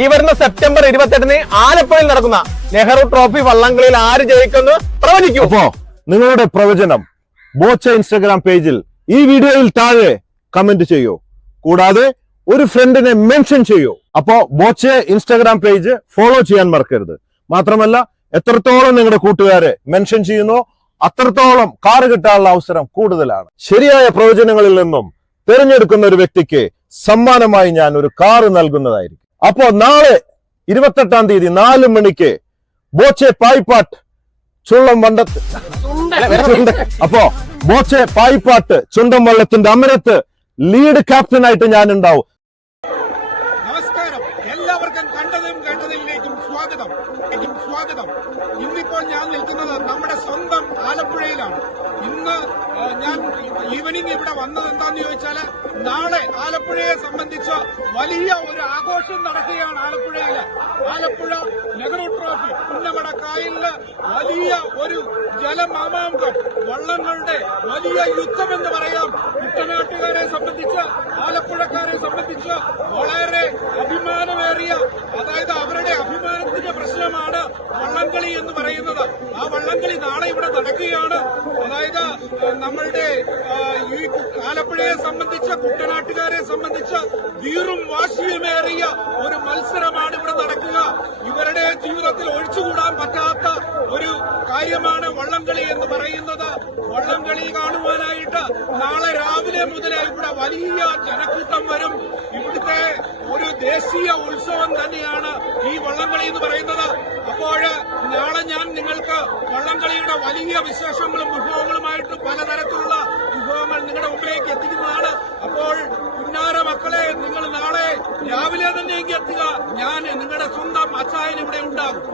ഈ വരുന്ന സെപ്റ്റംബർ ഇരുപത്തെട്ടിന് ആലപ്പുഴയിൽ നടക്കുന്ന നെഹ്റു ട്രോഫി വള്ളംകളിയിൽ ആര് ജയിക്കുന്നു പ്രവചിക്കൂ. നിങ്ങളുടെ പ്രവചനം ബോച്ച ഇൻസ്റ്റഗ്രാം പേജിൽ ഈ വീഡിയോയിൽ താഴെ കമന്റ് ചെയ്യൂ. കൂടാതെ ഒരു ഫ്രണ്ടിനെ മെൻഷൻ ചെയ്യൂ. അപ്പോ ബോച്ച ഇൻസ്റ്റഗ്രാം പേജ് ഫോളോ ചെയ്യാൻ മറക്കരുത്. മാത്രമല്ല എത്രത്തോളം നിങ്ങളുടെ കൂട്ടുകാരെ മെൻഷൻ ചെയ്യുന്നോ അത്രത്തോളം കാറ് കിട്ടാനുള്ള അവസരം കൂടുതലാണ്. ശരിയായ പ്രവചനങ്ങളിൽ നിന്നും തിരഞ്ഞെടുക്കുന്ന ഒരു വ്യക്തിക്ക് സമ്മാനമായി ഞാൻ ഒരു കാറ് നൽകുന്നതായിരിക്കും. അപ്പോ നാളെ ഇരുപത്തെട്ടാം തീയതി നാല് മണിക്ക് ബോച്ചെ പായ്പാട്ട് ചുള്ളം വണ്ടത്ത് ചുണ്ട- അപ്പോ ബോച്ചെ പായ്പാട്ട് ചുണ്ടം വള്ളത്തിന്റെ അമരത്ത് ലീഡ് ക്യാപ്റ്റൻ ആയിട്ട് ഞാൻ ഉണ്ടാവും നമസ്കാരം. എല്ലാവർക്കും കണ്ടതും കേട്ടതിലേക്കും സ്വാഗതം. സ്വാഗതം. ഇന്നിപ്പോൾ ഞാൻ നിൽക്കുന്നത് നമ്മുടെ സ്വന്തം ആലപ്പുഴയിലാണ്. ഈവനിങ് ഇവിടെ വന്നത് എന്താന്ന് ചോദിച്ചാൽ നാളെ ആലപ്പുഴയെ സംബന്ധിച്ച് വലിയ ഒരു ആഘോഷം നടക്കുകയാണ് ആലപ്പുഴയിൽ ആലപ്പുഴ നെഹ്റു ട്രോഫി. പുന്നമട കായലിൽ വലിയ ഒരു ജലമാമാങ്കം വള്ളങ്ങളുടെ വലിയ യുദ്ധം എന്ന് പറയാം. കുട്ടനാട്ടുകാരെ സംബന്ധിച്ച് ആലപ്പുഴക്കാരെ സംബന്ധിച്ച് വളരെ അഭിമാനമേറിയ അതായത് അവരുടെ അഭിമാനത്തിന്റെ പ്രശ്നമാണ് വള്ളംകളി എന്ന് പറയുന്നത്. ആ വള്ളംകളി നാളെ ഇവിടെ നടക്കുകയാണ്. ഏഹ്, നമ്മളുടെ ഈ ആലപ്പുഴയെ സംബന്ധിച്ച കുട്ടനാട്ടുകാരെ സംബന്ധിച്ച വീറും വാശിയുമേറിയ ഒരു മത്സരമാണ് ഇവിടെ നടക്കുക. ഇവരുടെ ജീവിതത്തിൽ ഒഴിച്ചുകൂടാൻ പറ്റാത്ത ഒരു കാര്യമാണ് വള്ളംകളി എന്ന് പറയുന്നത്. വള്ളംകളി കാണുവാനായിട്ട് നാളെ രാവിലെ മുതൽ ഇവിടെ വലിയ ജനക്കൂട്ടം വരും. ഇവിടുത്തെ ഒരു ദേശീയ ഉത്സവം തന്നെയാണ് ഈ വള്ളംകളി എന്ന് പറയുന്നത്. അപ്പോൾ നാളെ ഞാൻ നിങ്ങൾക്ക് വള്ളംകളിയുടെ വലിയ വിശേഷങ്ങളും വിഭവങ്ങളുമായിട്ട് പലതരത്തിലുള്ള വിഭവങ്ങൾ നിങ്ങളുടെ മുമ്പിലേക്ക് എത്തിക്കുന്നതാണ്. അപ്പോൾ പുന്നാര മക്കളെ നിങ്ങൾ നാളെ രാവിലെ തന്നെ എത്തുക. ഞാൻ നിങ്ങളുടെ സ്വന്തം അച്ചായൻ ഇവിടെ ഉണ്ടാകും.